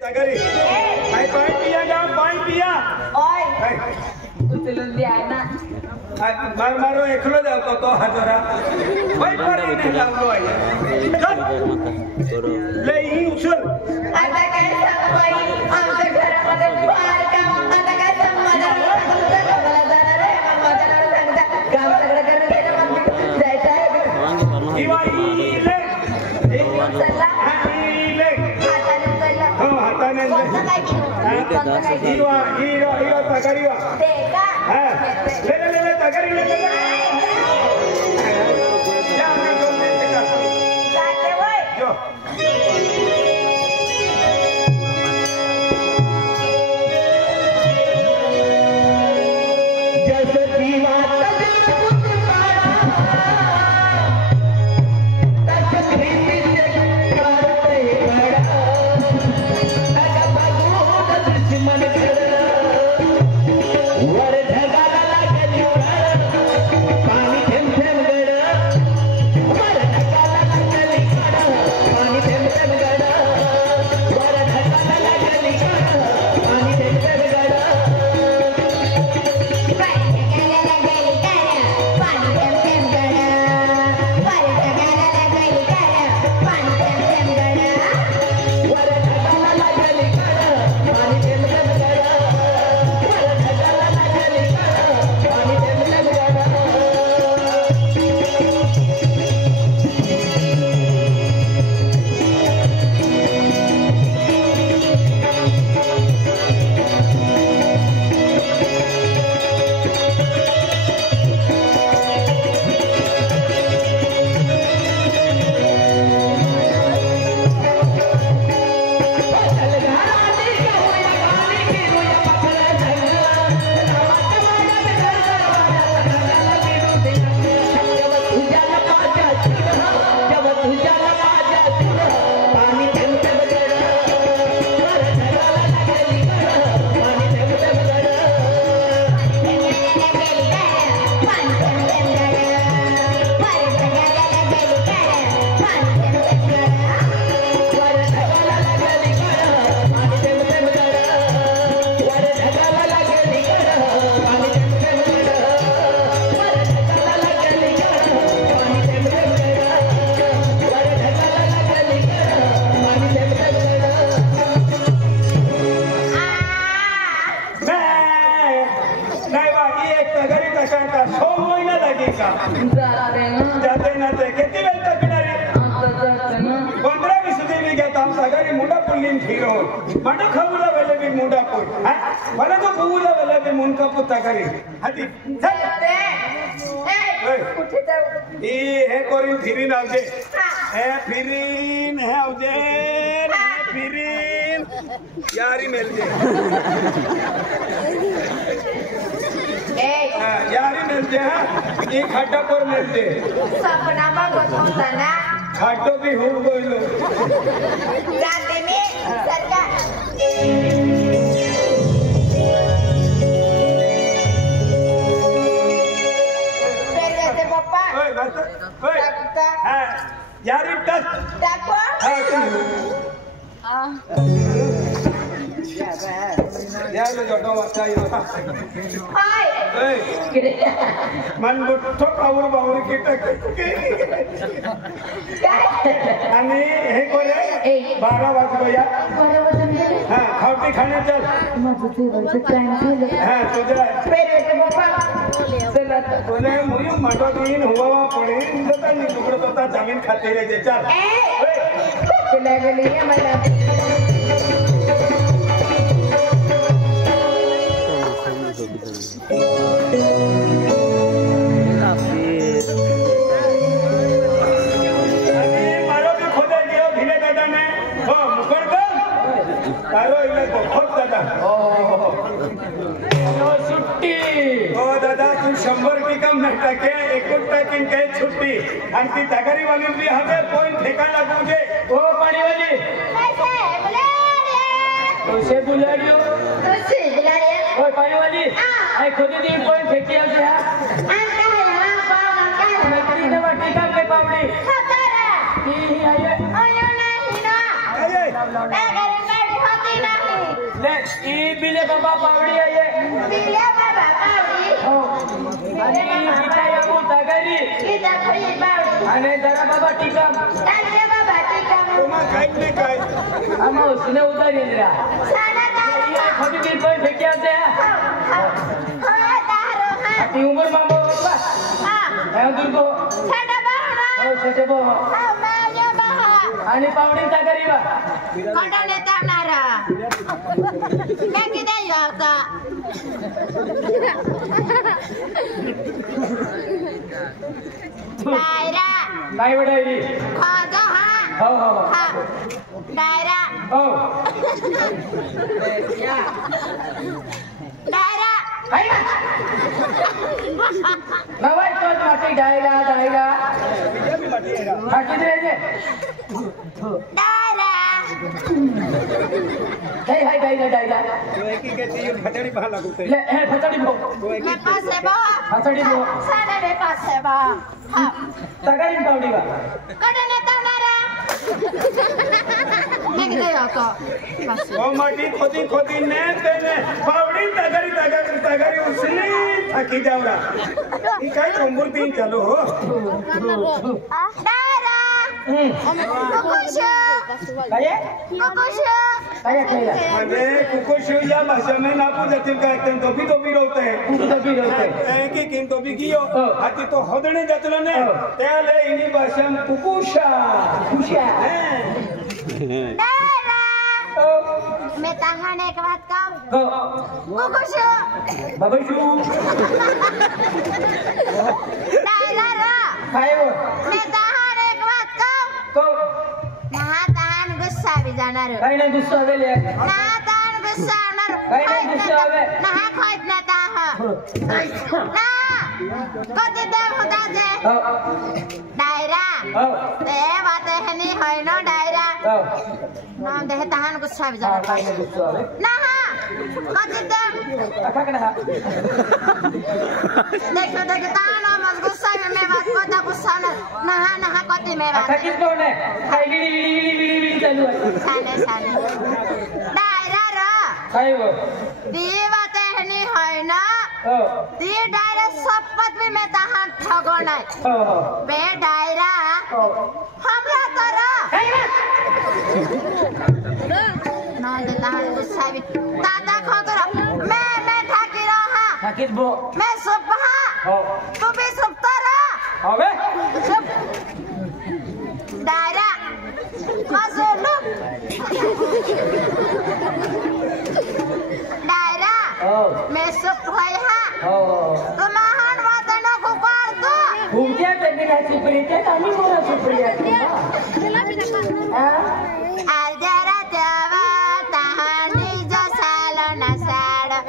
Tagari. Ay, pain piya na, pain piya. Oy. Utulun dia anak. Maro eklo jao to hajora. Pain pare ne lauro ay. Lei usul. Anda काय सांगतोय आमच्या घरामध्ये फार काम आता काय संबंध मला जाणार आहे माझ्या सांगता काम सगळं करून गेलं मग जायचं आहे Iwaile. चला Iwaile. हाताने चला हो हाताने. कोणतं काय केलं Iwa tagari wa. ते का Ha. Le tagari le. Ya me do me te. जाते वय Yo. जाते ना ते किती वेळ तकणारे 15-20 दिवस घेत आमचा घरी मुंडा पुल्लीन फिरो मड खवला वेले बी मुंडा पुल मला तो बुला वेले बी मुंडा पुत्ता करी हाती कुठे जाऊ ई हे कोरीन फिरीन आवजे हे फिरीन हे आवजे हे फिरीन यारी मिलजे यारी मिलते हैं ये खड्डा पर मिलते सपना बघत होता ना खड्डो भी हो गइलो जाते मी सरका पेरते पप्पा ओए बस ओए हां यारी टच टाको हां यार लो जोटो मचा यो हाय ओए मन गुट्टो पावर बावर किटा आणि हे कोरे 12 वाजलोया हां खावटी खाणे चल माझं जेवायचं टाइम झालं हां तुझा पेरते पप्पा चला कोने मुयू मटो दिन हुआ पड़े इंदता नि टुकड़ो तोता जमीन खाते रे चल चला गेली मला मारो भी खोदे दियो भिले दादा ने हो मुकर दो तारो इले बहुत दादा ओ सुट्टी ओ दादा तू 100 की कम नहीं टाके 1 टाकिन के छुट्टी आणि ती तगारी वाली भी हवे पॉइंट ठेका लागू जे ओ पाणी वाली कैसे बुला लियो ओ पाणी वाली आई खोदे दी पॉइंट फेकी आ जे मैं करी ने वाटी का पे पावड़ी ही आये आये ई बिले बाबा पावडी आहे बिले बाबा पावडी हो आणि गीता याबू तगरी गीता खरी पावडी आणि जरा बाबा टिकम दांडे बाबा टिकम तुम्हा काहीच नाही काय आम्हा उसने उधर गेला साना दारो खबी बिल पण फेक्या होते हो दारो हा ती उमर मामो बाबा हा हे दुर्गो साना बाहा हो सचे बो हो माया बाहा आणि पावडी तगरी बा कोडने तावणारा मैं किदे जाता दायरा काय वडायली खाजा हा हो हो हा दायरा हो दायरा हाय नवाई तो माटी डायला डायला बाकी दे जे दायरा हाय हाय डायला डायला तो एक ही कहती है फटड़ी पहा लागू ते ले हे फचडी भो मैं पास है बा फचडी भो साने में पास है बा हा तगरी पावडी बा कोडने तावणारा मैं किदे जाता बस ओ माटी खोदी खोदी ने तेने पावडी तगरी उसने थकी जावरा ई काय कंबूर तीन चालू हो दायरा कुकुश काय कुकुश काय खायला म्हणजे कुकुशू या भाषा में नापू जातील काय ते दोबी होते हैं दबी होते की किन दोबी गियो हाती तो होदणे जातलो ने त्याले इनी भाषा में कुकुशा खुशिया दायरा मैं तहान एक बात कहूं हो कुकुश बाबूशू दायरा रा काय हो मैं तहान एक बात कहूं को नहा तहान गुस्सा भी जाणार काय नाही गुस्सा गेले नहा तहान गुस्सा होणार काय नाही गुस्सा आवे नहा खोत ना ताह ना कधी देव होता जे हो दायरा हो ते बात है नहीं है ना दायरा हो नाम दे तहान गुस्सा भी काय जाणार नाही गुस्सा आवे नहा कधी देव आता काय ना देखो तान मत गुस्सा में बात को ता गुस्सा नहा नहा कती में आता बात किस बोलणे काय गिडी चालू आहे साने साने दायरा रा काय हो दी बात है नहीं है ना हो दी दायरा शपथ भी मैं तहां ठगोना हो हो बे दायरा हो हमरा करा ना दे तहां गुस्सा भी दादा खो करो मैं ठाकी रहा किस बो मैं सुबह हो तू भी सुबह रहा अबे सुब दायरा masuk दायरा हो mesuk hoy ha हो kemahan watano ku kartu Hujan dengan Supriya kami murah Supriya. Aljara jawa tahani jasala nasada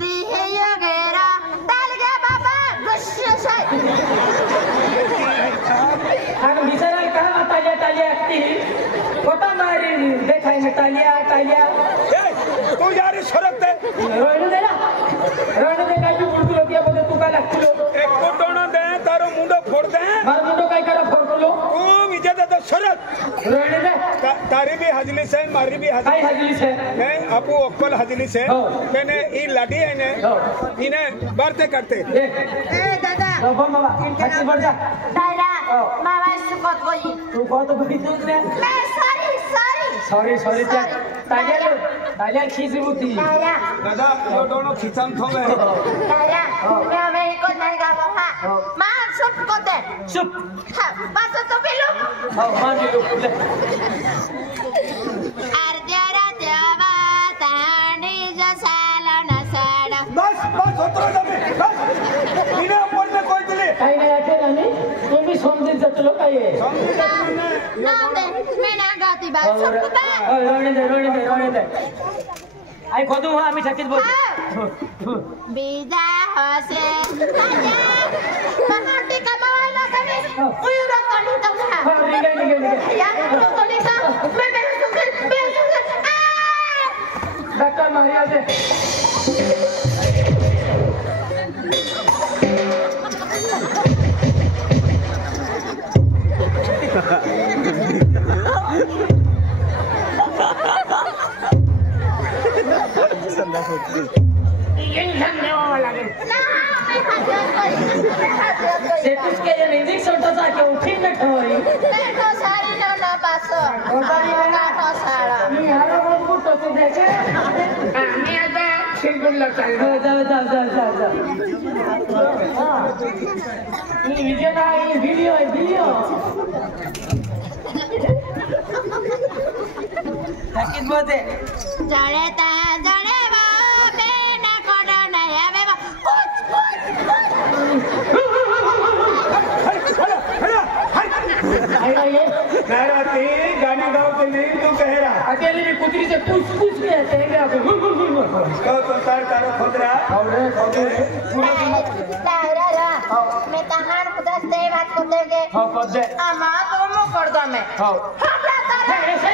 dihiyo gera talga baba gusyusai Kan bisa kah talia akti. Kota mari dekhai में talia. तू यार शरत है रोने दे काय तू बुडकुलो किया बोले तू काय लागतो एक कोटोना दे तारो मुंडो फोड़ दे मार मुंडो काय करा फोडलो तू विजय दे शरत रोने दे तारी भी हजली से मारी भी काय हजली हाजली से मैं आपू अक्कल हजली से हो। मैंने ई लाडी है ने हो। इन्हें बारते करते dada बाबा बाबा हट्टी बढ़ जा daira हो। mama sukot boy तू बहुत बड़ी दूध ने sorry तालिया खींच बुती daira दादा ये दोनों खिचम थोवे daira मैं ikut naik apa ha masuk kote चुप ha masuk tu belum हां मान लो Arjara jawa tani jasala nasada बस होतो दे बस इन्हें ऊपर में कोई दिले काही नाही आते राणी तुम्ही समजून जातलो काय Nande, mena gati ba? Sukba. रोने दे आई खोदू हां आम्ही थकीत बोल Bida hose. Aja. Mahati kamawai na kami. Uyura kali to na. हां निघे Ya, kali ka. Me sukit. Ah! Doctor Maria दे इंजेक्शन द्यावं लागेल ना मी हातात कोई ते कुछ के इंजेक्शन टचा के उठीन न ठोई तो सारी ना पास का सारा मी हरो मजबूत तो देखे मी आता सिंगुलला चाललो जा ही विजय ना ही व्हिडिओ ताकीद बोते जळे बाबे ना कोडा नाही आवे नाराती गाने गाओ के नहीं तू कह रहा अकेले में कुतरी से पूछ के आते हैं तो तार तारो खोदरा मैं तहार दस्ते बात को देगे हां कर दे आमा तुम कर दो मैं हां हमरा तारे ऐसे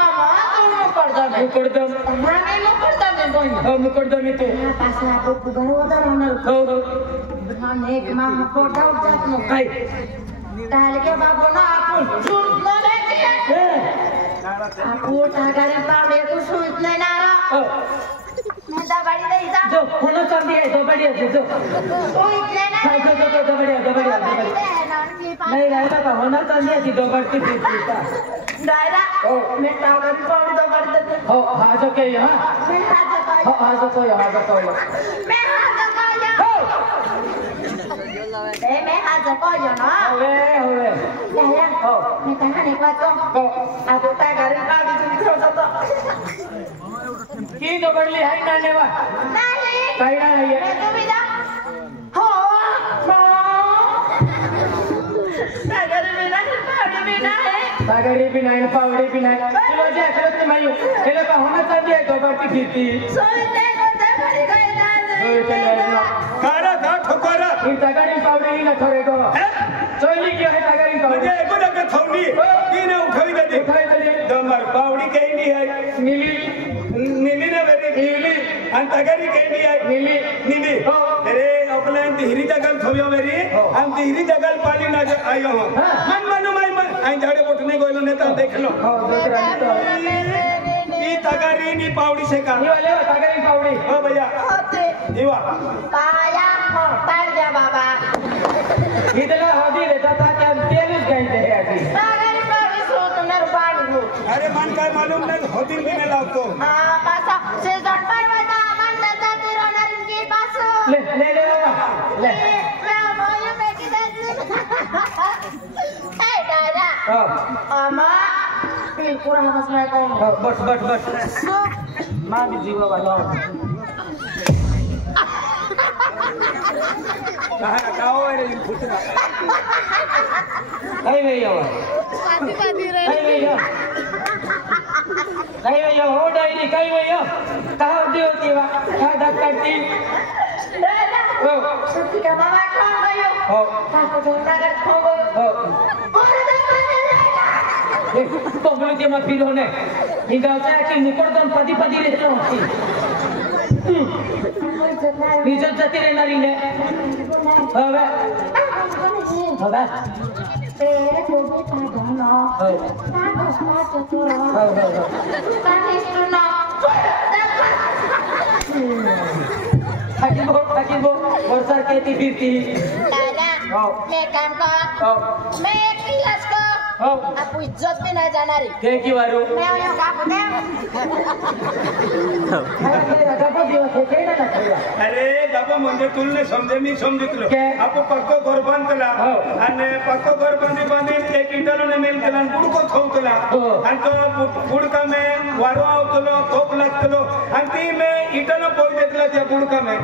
आमा तुम कर दो मैं मुकरदम मैं कर दो मैं कोई हां मुकरदम तो पास आपको घर होता रहना हो हम एक मां को डाउट जात नो काय ताल के बाबू ना आपण सुन न देखे आपू तागारे पावडे को सुन न ना मैं दबाड़ी दे जा जो होना चांदी है तो बढ़िया जो तो इतने ना जो बढ़िया नहीं रहता का होना चांदी है तो बढ़ती फिरता दायरा मैं तागारे पावडे दबाड़ी दे हो हां जो के यहां मैं हाथ हां जो तो यहां तो मैं हाथ दबाया मैं हाथ दबाया ना होवे दायरा मैं कहानी बात को आपू तागारे पावडे तुम थोड़ा सा की तो बढ़ली है ना लेवा नहीं काय ना है मैं तो भी जा हो तागारे मेरा पावडे भी ना है सागरी भी नहीं पावड़ी भी नहीं चलो जा चलो तुम आयो चलो का होना चाहिए तो बढ़ती फिरती सोते को दबाड़ी गई ना कारा का ठोकरा इन सागरी पावड़ी ना थोड़े को चोली क्या है सागरी पावड़ी म्हणजे एको नका थौंडी तीने उठवी दे उठाई दे दमर पावडी केंडी है नीली ने वेरी नीली आणि तगरी केंडी है नीली अरे अपने तिहरी जगल थोयो मेरी हम तिहरी जगल पाली ना आयो हो मन मनु मैं आई झाड़े उठने गोइलो ने तो देख लो ई तगरी नी पावडी से का ये वाले सागरी पावड़ी ओ भैया होते जीवा पाया पड़ जा बाबा इतना हदी रहता था कि हम तेल गए थे अभी सागर पर सोत नर पाड़ू अरे मन काय मालूम नहीं होती भी नहीं लाओ तो हां पासा से जट पर बता मन दादा तेरा नर के पास ले बाबा ले मैं बोल में की दे ए दादा हां अम्मा बिल्कुल हम बस में को बस मां भी जीवा वाला कहां काओ रे फुटना कहीं भैया पाती रे कहीं भैया हो डायरी कहीं भैया कहाँ होती वा कहाँ डकटी दादा हो सच्ची का मामा कौन गयो हो पापा जोंदा कर खो गयो पब्लिक के मत फिर होने हिंगाचा की मुकरदम पदी रहतो इज्जत जाती रहणारी ने हवे तेरे को भी पागल हो থাকিব বর্ষার কেতি ফিরতি मैं काम कर मैं एक क्लास को आपको इज्जत भी नहीं जाना रे के की वारो मैं उन्हें का पता अरे बाबा म्हणजे तुलने समजे मी समजितलो आपो पक्को घर बांधला आणि पक्को घर बांधी एक इंटरलो ने मेल केला गुडको थौतला आणि तो गुडका में वारो आवतलो तोप लागतलो आणि ती में इंटरलो पोई देतला त्या गुडका में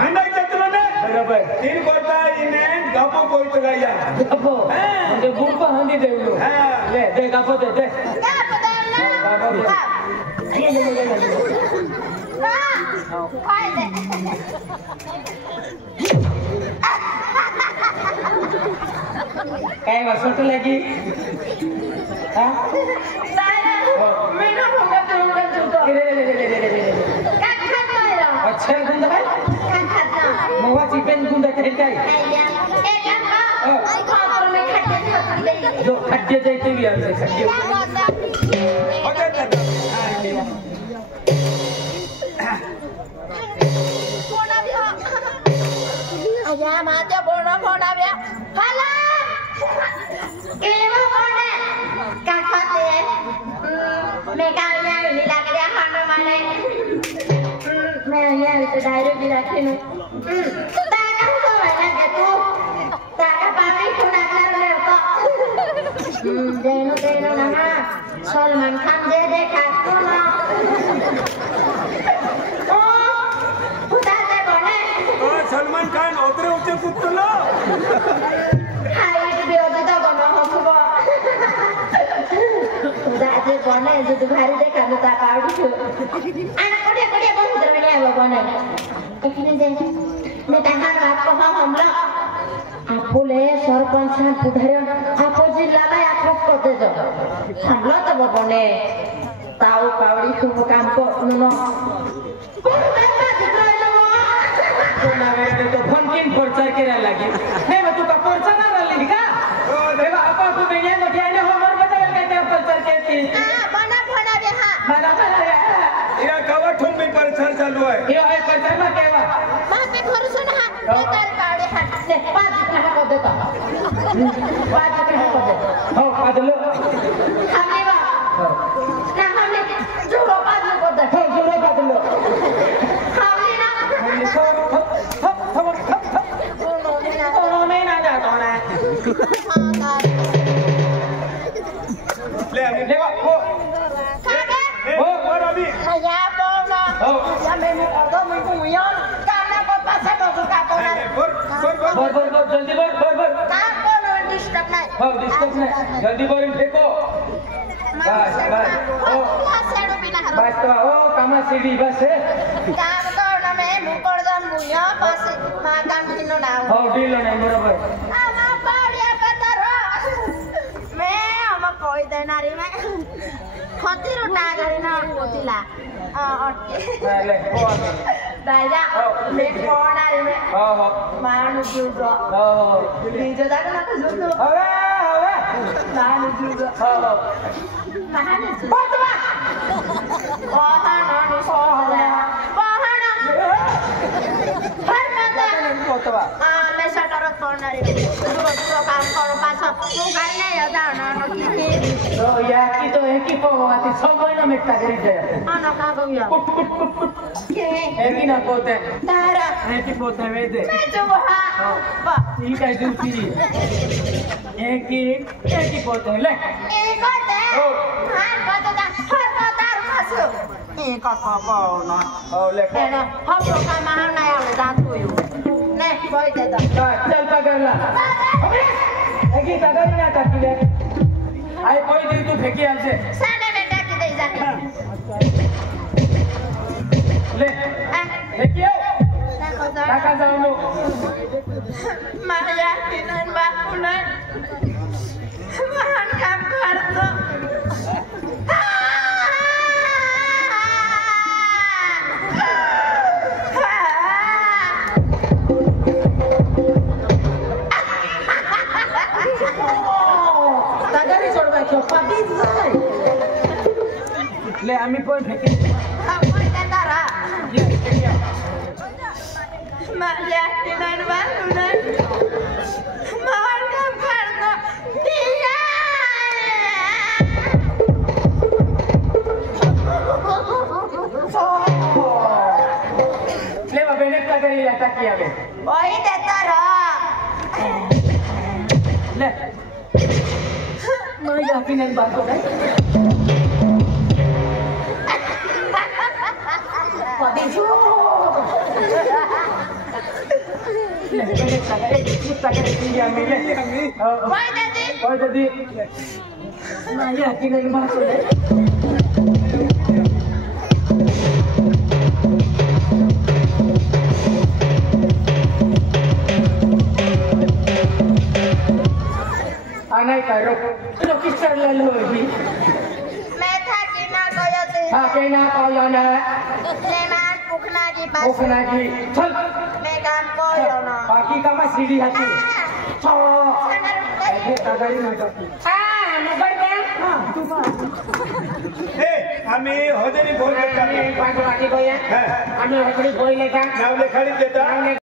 हांडाय देतलो ने बरोबर तीन करता इने गपो पोईतला या गपो म्हणजे गुडको हांडी देवलो ले दे गपो दे क्या पता ना काय दे काय वासट लगी हां मैं ना होगा तो काय खातो अच्छा गुंडा काय खातो मोवा चिकन गुंडा काय एक काम आई खातो मैं खाते जो खड्डे जाते भी आमचे खड्डे होते Maya mati bono bono bia. Hala. Kemo bono. Kakate. Meganya ini lagi dia hana mana. Meganya itu dari di rakinu. Takkan kau mana gitu. Takkan pamit kau nak lalu kau. Deno nama. Salman Khan je kasto na. Salman Khan उतरे ऊंचे कुत्तलो height भी होती तो बना होगा दादे बने जो तुम्हारी देखा तो ताकाउट छो आना कोड़े बहुत रमणीय है बने एकने दे मैं तहार आपको हमला आपो ले सरपंच पुढारी आपो जिल्ला में आपो कोते जो हमला तो बने ताऊ पावड़ी खूब काम को नुनो तो फंकिन प्रचार केरा लगी हे तू का प्रचार ना रली का देवा आपा को बेने तो ध्यान होमर बता के प्रचार केती बना बे हां बना या कवा ठुम में प्रचार चालू है ये है प्रचार में केवा मां पे भरोसा ना बेकार काड़े हां ले 5 रुपया को देता 5 रुपया को दे हो बदलो हमने वा ना हमने जो 5 को दे हो जो बदलो हमने ना हमने सो ले ले वो कागे हो और अभी या बोलो या मैं तो मैं को यार काना को पास को का को ना बोल जल्दी बोल का को नो डिस्टर्ब नहीं हो डिस्टर्ब नहीं जल्दी बोल फेंको बस ओ सेड़ो बिना बस तो ओ कामा सीढ़ी बस है काम तो ना मैं मुकोड़ दम बुया पास मा काम किनो ना हो डील नहीं बराबर आमा पाड़िया पतरो मैं हम कोई देनारी में खतिर उठा गरी ना कोतिला ओके ले हो दादा मैं कोनारी में हो मानु जुगो हो बीजो दादा ना तो जुगो हवे मानु जुगो हो मानु जुगो बतवा ओहा ना सोहला बहाना हर मत बतवा मैं सटरत कोनारी दूसरा काम करो पास तू घर ले जा ना की तो या की तो है की पवाती सब महीना में तगरी जाए आना का गया के है की ना पोते तारा है की पोते वे दे मैं जो हा बा ठीक है दूसरी एक ही पोते ले एक होते हां बता हर तार पासो एक का पाओ ओ ले ना हम लोग का मां ना यार दांत को ने कोई दे दा चल पकड़ ला है की तगरी ना काटी ले आई कोई दिन तू फेंकी हमसे साने में डाक दे जा ले फेंकियो देखो काका जाओ लो माया किनन बाकुले महान काम करतो तगरी सोडवा क्यों पादीच जाय ले आम्ही पण फेंकी आपण देतारा ये फेंकिया माया किनन बाकुले महान काम करतो दिया ले बाबेने तगरी लाटा किया ले ओही देतारा ले मैं याकी नहीं बात हो गई पदीजो ले बेने तगरी किया मिले ओही देती मैं याकी नहीं बात हो गई आना करो तो किसर ले लो भी मैं था कि ना गयो था के ना कहो ना लेमान पुखना जी पास ओखना जी चल मैं काम करो ना बाकी का मैं सीढ़ी हती तो ये तगड़ी ना तो हां मगर में हां तू बात ए आम्ही होदेनी बोल पांच वाटी गोया हां आम्ही हकडी बोई लेका नाव लेखाडी देता